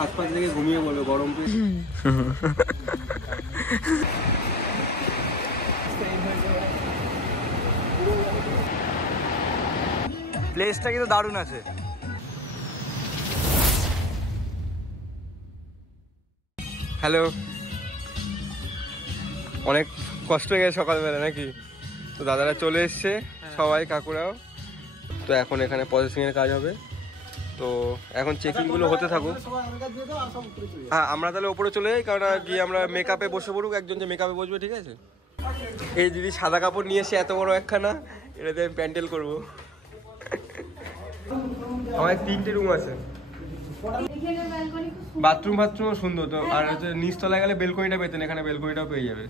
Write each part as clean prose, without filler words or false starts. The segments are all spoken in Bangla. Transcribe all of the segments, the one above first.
হাত পা থেকে ঘুমিয়ে বলবে গরম প্লেসটা কিন্তু দারুণ আছে। হ্যালো, অনেক কষ্ট হয়ে গেছে সকালবেলা নাকি? তো দাদারা চলে এসছে সবাই, কাকুরাও। তো এখন এখানে প্রসেসিংয়ের কাজ হবে। তো এখন চেকিংগুলো হতে থাকুক। হ্যাঁ, আমরা তাহলে ওপরে চলে যাই, কারণ গিয়ে আমরা মেকআপে বসে পড়ুক। একজন যে মেকআপে বসবে, ঠিক আছে? এই দিদি সাদা কাপড় নিয়ে এসে এত বড় একখানা, এটাতে আমি প্যান্ডেল করবো। আমার 3টে রুম আছে, বাথরুম ফাথরুমও সুন্দর। তো আর হচ্ছে নিচতলায় গেলে বেলকনিটা পেতেন, এখানে বেলকনিটাও পেয়ে যাবে।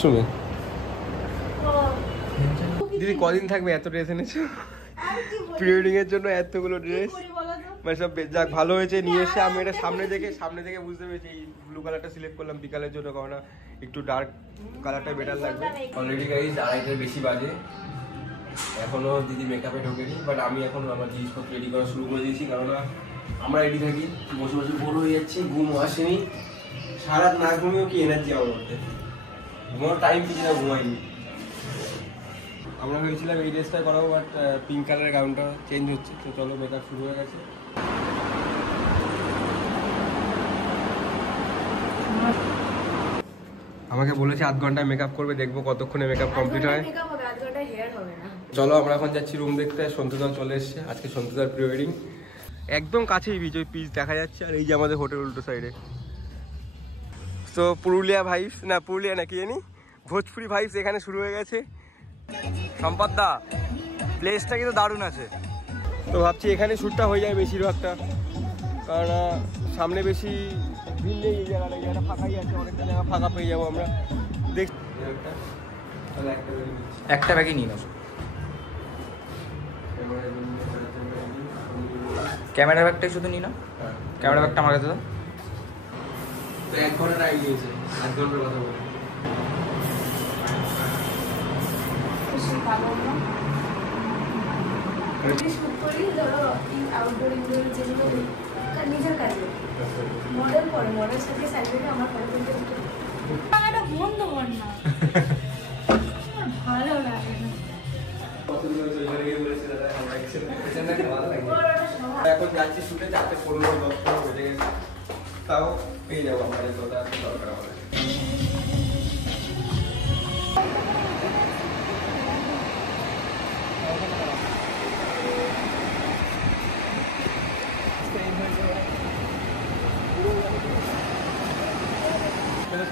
শুনে দিদি কদিন থাকবে? এত ড্রেস এনেছো প্রি ওয়েডিং এর জন্য, এতগুলো ড্রেস। মানে সব যাক ভালো হয়েছে নিয়ে এসে। আমি এটা সামনে থেকে বুঝতে পেরেছি এই ব্লু কালারটা সিলেক্ট করলাম বিকালের জন্য, কারণ একটু ডার্ক কালারটা বেটার লাগবে। অলরেডি গাইস 2:30টার বেশি বাজে, এখনো দিদি মেকআপে ঢোকেনি। বাট আমি এখন আমার জিনিসপত্র রেডি করা শুরু করে দিয়েছি, কারণ আমরা রেডি থাকি। বসে বসে বোর হয়ে যাচ্ছি, ঘুমও আসেনি। সারা না ঘুমিয়েও কি এনার্জি আমার মধ্যে, ঘুমানোর টাইম কিছু না, ঘুমাইনি। আমরা ভেবেছিলাম এই ড্রেসটা করাবো, বাট পিঙ্ক কালারের গাউনটা চেঞ্জ হচ্ছে। তো চলো, মেকআপ শুরু হয়ে গেছে। আমাকে বলেছে 8 ঘন্টায় মেকআপ করবে, দেখবো কতক্ষণে মেকআপ কমপ্লিট হয়। চলো আমরা এখন যাচ্ছি রুম দেখতে। সন্তুদা চলে এসছে, আজকে সন্তুদার প্রি ওয়েডিং। একদম কাছেই বিচ, ওই পিচ দেখা যাচ্ছে। আর এই যে আমাদের হোটেল উল্টো সাইডে। তো পুরুলিয়া ভাইবস, না পুরুলিয়া না কি জানি, ভোজপুরি ভাইবস এখানে শুরু হয়ে গেছে। সম্পদদা, প্লেসটা কিন্তু দারুণ আছে। তো ভাবছি এখানে শ্যুটটা হয়ে যায় বেশিরভাগটা, কারণ সামনে বেশি ভিড় নেই। এই জায়গাটা ফাঁকাই আছে, অনেকটা জায়গা ফাঁকা পেয়ে যাবো আমরা। দেখ একটা ব্যাগই নিয়ে নাও। ক্যামেরা ব্যাগটাই শুধু নিয়ে নাও। ক্যামেরা ব্যাগটা আমার কাছে দাও। তো 1 ঘন্টা টাইম নিয়েছে, 8 ঘন্টার কথা বলে। নিজের কাজে মডেল পরে মডেল সাথে সাইডে আমার ফটো তুলতে টাকাটা বন্ধ কর না, ভালো লাগে না। এখন যাচ্ছি শুটে, 4:15-10 বেজে গেছে। তাও পেয়ে যাবো আমাদের দরকার হবে।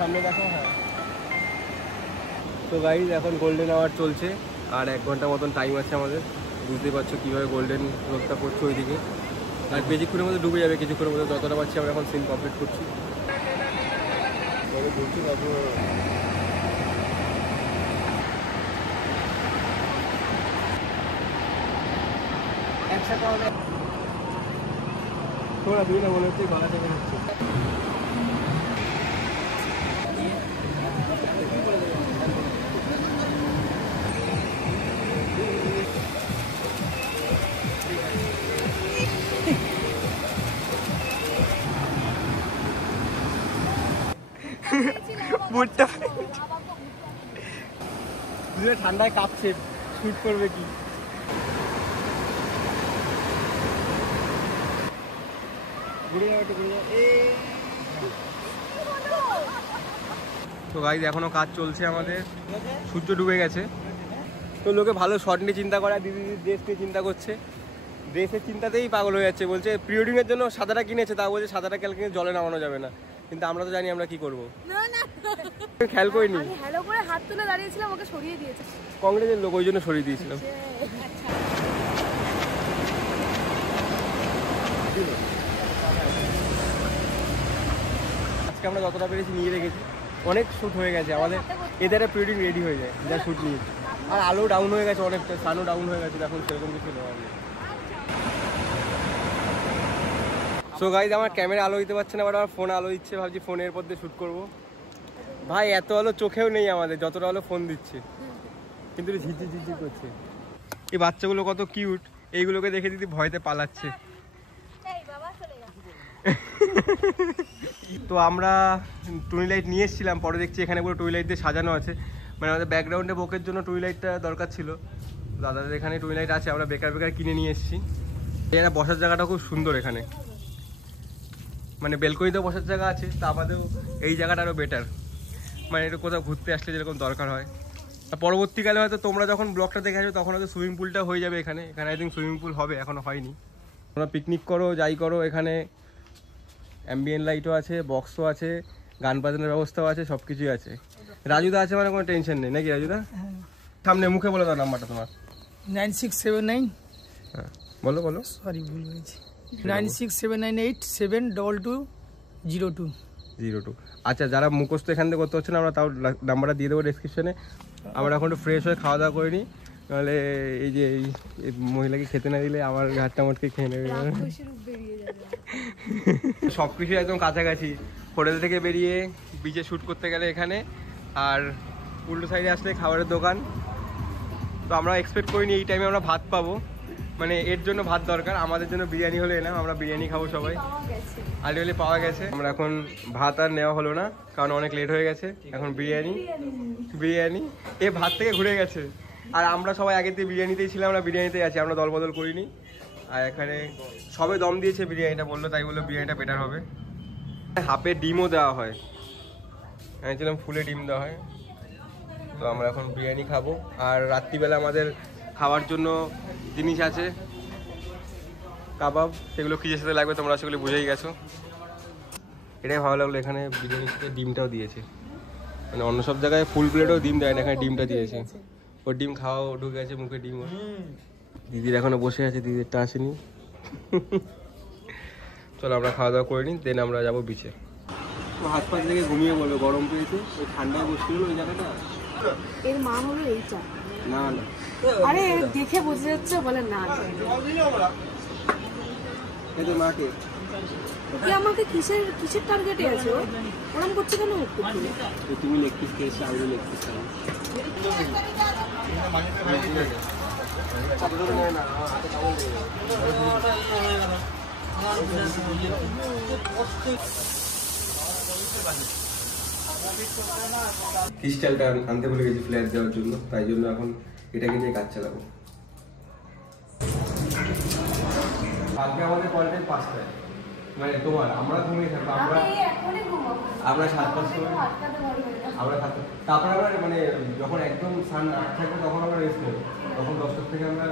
সামনে দেখো। হ্যাঁ, তো গাইজ এখন গোল্ডেন আওয়ার চলছে, আর 1 ঘন্টা মতন টাইম আছে আমাদের। বুঝতেই পারছো কীভাবে গোল্ডেন রোদটা পড়ছে ওইদিকে। আর কিছুক্ষণের মধ্যে ডুবে যাবে, কিছুক্ষণের মধ্যে। যতটা পাচ্ছি আমরা এখন সিন কমপ্লিট করছি। তোরা দুই না মনে হচ্ছে গলা থেকে হচ্ছে। ঠান্ডায় কাঁপছে, শুট করবে কি? তো গাইজ এখনো কাজ চলছে আমাদের, সূর্য ডুবে গেছে। তো লোকে ভালো শট নিয়ে চিন্তা করে, দিদি ড্রেস নিয়ে চিন্তা করছে। ড্রেসের চিন্তাতেই পাগল হয়ে যাচ্ছে, বলছে প্রি ওয়েডিং এর জন্য সাদাটা কিনেছে, তা বলছে সাদাটা কালকে জলে নামানো যাবে না। কিন্তু আমরা তো জানি আমরা কি করবো। খেয়াল করিনি, হ্যালো করে হাত তুলে দাঁড়িয়েছিলাম, ওকে সরিয়ে দিয়েছে কংগ্রেসের লোক, ওই জন্য সরিয়ে দিয়েছিলাম। আজকে আমরা যতটা পেরেছি নিয়ে রেখেছি, অনেক শ্যুট হয়ে গেছে আমাদের। এদের প্রি ওয়েডিং রেডি হয়ে যায় যা শ্যুট নিয়ে। আর আলো ডাউন হয়ে গেছে অনেকটা, সানও ডাউন হয়ে গেছে, এখন সেরকম কিছু নেওয়া নেই। সো গাইজ আমার ক্যামেরা আলো দিতে পারছে না, বাট আমার ফোন আলো দিচ্ছে। ভাবছি ফোনের পর দিয়ে শ্যুট করবো। ভাই এত আলো চোখেও নেই আমাদের, যতটা আলো ফোন দিচ্ছে, কিন্তু ঝিঝি ঝিঝি করছে। এই বাচ্চাগুলো কত কিউট, এইগুলোকে দেখে দিদি ভয়তে পালাচ্ছে। তো আমরা টুনি লাইট নিয়ে এসেছিলাম, পরে দেখছি এখানে পুরো টুনি লাইট দিয়ে সাজানো আছে। মানে আমাদের ব্যাকগ্রাউন্ডে বোকের জন্য টুনি লাইটটা দরকার ছিল, দাদাদের এখানে টুনি লাইট আছে, আমরা বেকার কিনে নিয়ে এসেছি। এখানে বসার জায়গাটা খুব সুন্দর, এখানে মানে বেলকনিতেও বসার জায়গা আছে, তা আমাদেরও এই জায়গাটা আরও বেটার, মানে একটু কোথাও ঘুরতে আসলে যেরকম দরকার হয়। পরবর্তীকালে হয়তো তোমরা যখন ব্লগটা দেখে আসবে তখন হয়তো সুইমিং পুলটা হয়ে যাবে এখানে। এখানে আই থিঙ্ক সুইমিং পুল হবে, এখনও হয়নি। তোমরা পিকনিক করো যাই করো, এখানে অ্যাম্বিয়েন্ট লাইটও আছে, বক্সও আছে, গান বাজানোর ব্যবস্থাও আছে, সব কিছুই আছে। রাজুদা আছে মানে কোনো টেনশন নেই নাকি রাজুদা? সামনে মুখে বলে দাও নাম্বারটা তোমার। 9679 হ্যাঁ বলো বলো। সরি ভুল হয়েছে, 9679872202 02। আচ্ছা, যারা মুখস্থ এখান থেকে করতে হচ্ছে না, আমরা তাও নাম্বারটা দিয়ে দেবো ডেসক্রিপশনে। আমরা এখন একটু ফ্রেশ হয়ে খাওয়া দাওয়া করে নিই, নাহলে এই যে এই মহিলাকে খেতে না দিলে আমার ঘাটটা মোটকে খেয়ে নেবে। সব কিছু একদম কাছাকাছি, হোটেল থেকে বেরিয়ে বিচে শ্যুট করতে গেলে এখানে, আর উল্টো সাইডে আসলে খাবারের দোকান। তো আমরা এক্সপেক্ট করিনি এই টাইমে আমরা ভাত পাবো, মানে এর জন্য ভাত দরকার, আমাদের জন্য বিরিয়ানি হলে এলাম, আমরা বিরিয়ানি খাবো সবাই। আলটিমেটলি পাওয়া গেছে। আমরা এখন ভাত আর নেওয়া হলো না, কারণ অনেক লেট হয়ে গেছে। এখন বিরিয়ানি এ ভাত থেকে ঘুরে গেছে, আর আমরা সবাই আগের থেকে বিরিয়ানিতেই ছিলাম, আমরা বিরিয়ানিতেই আছি, আমরা দল বদল করিনি। আর এখানে সবে দম দিয়েছে বিরিয়ানিটা, বললো তাই বললো বিরিয়ানিটা বেটার হবে। হাফে ডিমও দেওয়া হয়, আমি ছিলাম ফুলে ডিম দেওয়া হয়। তো আমরা এখন বিরিয়ানি খাবো, আর রাত্রিবেলা আমাদের খাওয়ার জন্য জিনিস আছে, কাবাব, সেগুলো কিসের সাথে লাগবে তোমরা সেগুলো বুঝেই গেছো। এটাই ভালো লাগলো, এখানে বিরিয়ানিতে ডিমটাও দিয়েছে, মানে অন্য সব জায়গায় ফুল প্লেটও ডিম দেয় না, এখানে ডিমটা দিয়েছে। ওর ডিম খাওয়াও ঢুকে গেছে মুখে ডিম। দিদির এখনো বসে আছে, দিদিরটা আসেনি। চলো আমরা খাওয়া দাওয়া করে নিই, দেন আমরা যাবো বিচে। তো হাত পা থেকে ঘুমিয়ে বলবে, গরম পেয়েছে, ওই ঠান্ডায় বসছিল ওই জায়গাটা। এর মা হলো এইটা। না না, আরে দেখে বোঝা যাচ্ছে, বলে না এদের মাকে কি আমাকে কিসের টার্গেটে আছে ও? ওরম করছে কেন? তুমি লেগ পিস খেয়েছো, আমি লেগ পিস খাই। ক্রিস্টালটা আনতে বলে গেছি ফ্ল্যাশ দেওয়ার জন্য, তাই জন্য এখন এটাকে দিয়ে কাজ চালাবো। কালকে আমাদের কলটাই 5টায়, মানে তোমার আমরা ঘুমিয়ে থাকবো, আমরা 7-8 সময়, আমরা তারপরে আমরা মানে যখন একদম সান আট থাকবে তখন আমরা রেস্ট নেবো, তখন 10টার থেকে আমরা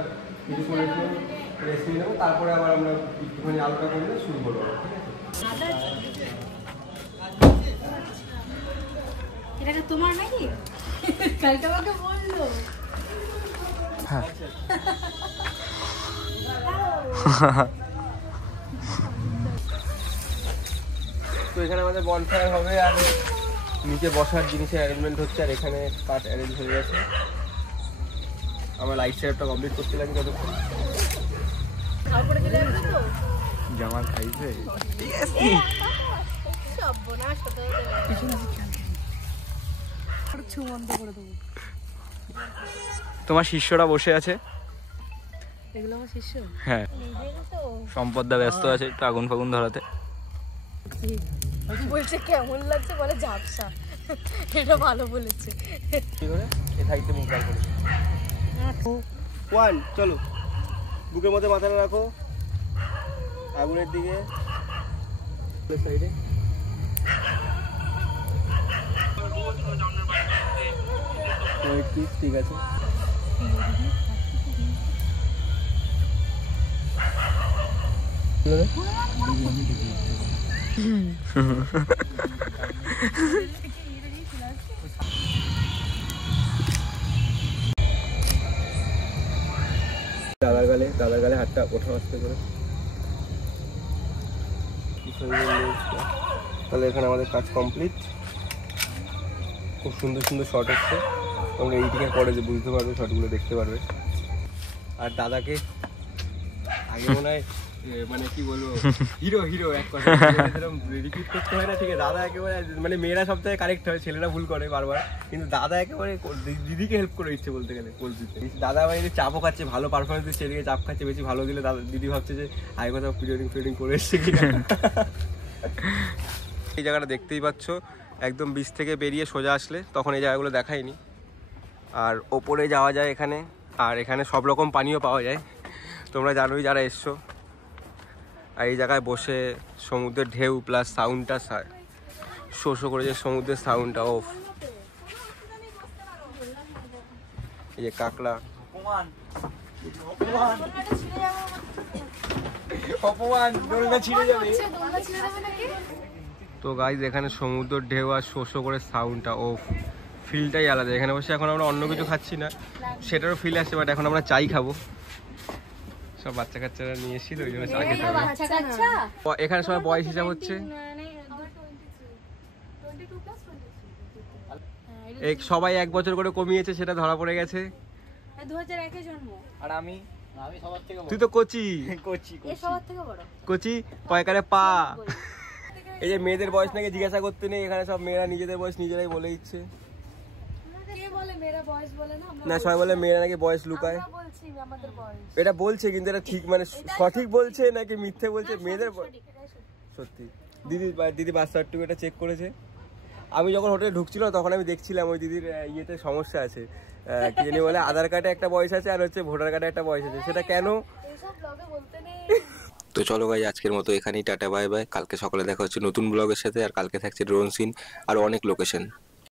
কিছু করে রেস্ট নিয়ে নেবো, তারপরে আবার আমরা একটুখানি আলোটা করলে শুরু করবো, ঠিক আছে? এটা তোমার নাকি? কালকে আমাকে বললো। হ্যাঁ তো এখানে আমাদের বনফায়ার হবে, আর নিচে বসার জিনিসের অ্যারেঞ্জমেন্ট হচ্ছে, আর এখানে কাঠ অ্যারেঞ্জ হয়ে গেছে। আমরা লাইট সেটআপটা কমপ্লিট করতে লাগি ততক্ষণ। জামাল খাইছে তোমার শিষ্যরা বসে আছে। এগুলো আমার শিষ্য। হ্যাঁ, সম্পদদা ব্যস্ত আছে একটু আগুন ফাগুন ধরাতে। বলছে কেমন লাগছে, বলে ঝাপসা। এটা ভালো বলেছে। কি করে এই সাইডে মুখ বার করে 1 চলো, বুকের মধ্যে মাথাটা রাখো আগুনের দিকে, সাইডে ঠিক আছে। দাদার গালে হাতটা ওঠা আসতে করে, তাহলে এখানে আমাদের কাজ কমপ্লিট। খুব সুন্দর সুন্দর শট হচ্ছে, তোমরা এইদিকে পরে যে বুঝতে পারবে, শটগুলো দেখতে পারবে। আর দাদাকে আগে মনে হয় মানে কি বলবো, হিরো হিরো এক কথা রিপিট করতে হয় না, ঠিক আছে? দাদা একেবারে মানে মেয়েরা সব থেকে কারেক্ট হয়, ছেলেরা ভুল করে বারবার, কিন্তু দাদা একেবারে দিদিকে হেল্প করে দিচ্ছে বলতে গেলে পোজ দিতে। দাদা বাইরে চাপও খাচ্ছে, ভালো পারফরমেন্স দিচ্ছে, এদিকে চাপ খাচ্ছে, বেশি ভালো দিলে দাদা দিদি ভাবছে যে আগে কোথাও ফিডিং করে এসছে কিনা। এই জায়গাটা দেখতেই পাচ্ছ, একদম বিচ থেকে বেরিয়ে সোজা আসলে তখন এই জায়গাগুলো দেখায়নি। আর ওপরে যাওয়া যায় এখানে, আর এখানে সব রকম পানীয় পাওয়া যায়, তোমরা জানোই যারা এসছো। আর এই জায়গায় বসে সমুদ্রের ঢেউ প্লাস সাউন্ডটা শো শো করে যে সমুদ্রের সাউন্ডটা, ওফ। এই যে কাঁকড়া, তো গাইজ এখানে সমুদ্রের ঢেউ আর শো শো করে সাউন্ডটা, ওফ, ফিলটাই আলাদা। এখানে বসে এখন আমরা অন্য কিছু খাচ্ছি না, সেটারও ফিল আসছে, বাট এখন আমরা চাই খাবো। সব বাচ্চা কাচ্চারা নিয়ে এসেছিল, ওই জন্য চা খেতে হবে। এখানে সবাই বয়স হিসাব হচ্ছে, সবাই 1 বছর করে কমিয়েছে, সেটা ধরা পড়ে গেছে। 2001 এ জন্ম। আর আমি সবার থেকে তুই তো কচি এ সবার থেকে বড়। কচি পয়কারে পা। এই যে মেয়েদের বয়স নাকি জিজ্ঞাসা করতে নেই, এখানে সব মেয়েরা নিজেদের বয়স নিজেরাই বলে দিচ্ছে। কে বলে মেয়েরা বয়স বলে না? না, সবাই বলে মেয়েরা নাকি বয়স লুকায়। আমরা বলছি আমাদের বয়স। এটা বলছে, কিন্তু এটা ঠিক মানে সঠিক বলছে নাকি মিথ্যে বলছে মেয়েদের সত্যি। দিদি বার্থ সার্টিফিকেটটা চেক করেছে। আমি যখন হোটেলে ঢুকছিল তখন আমি দেখছিলাম ওই দিদির ইয়েতে সমস্যা আছে, কি জানি বলে, আধার কার্ডে একটা বয়স আছে আর হচ্ছে ভোটার কার্ডে একটা বয়স আছে, সেটা কেন? এসব ব্লগে বলতে নেই। তো চলো গাইজ, আজকের মতো এখানেই, টাটা বাই বাই। কালকে সকালে দেখা হচ্ছে নতুন ব্লগের সাথে, আর কালকে থাকছে ড্রোন সিন আর অনেক লোকেশন।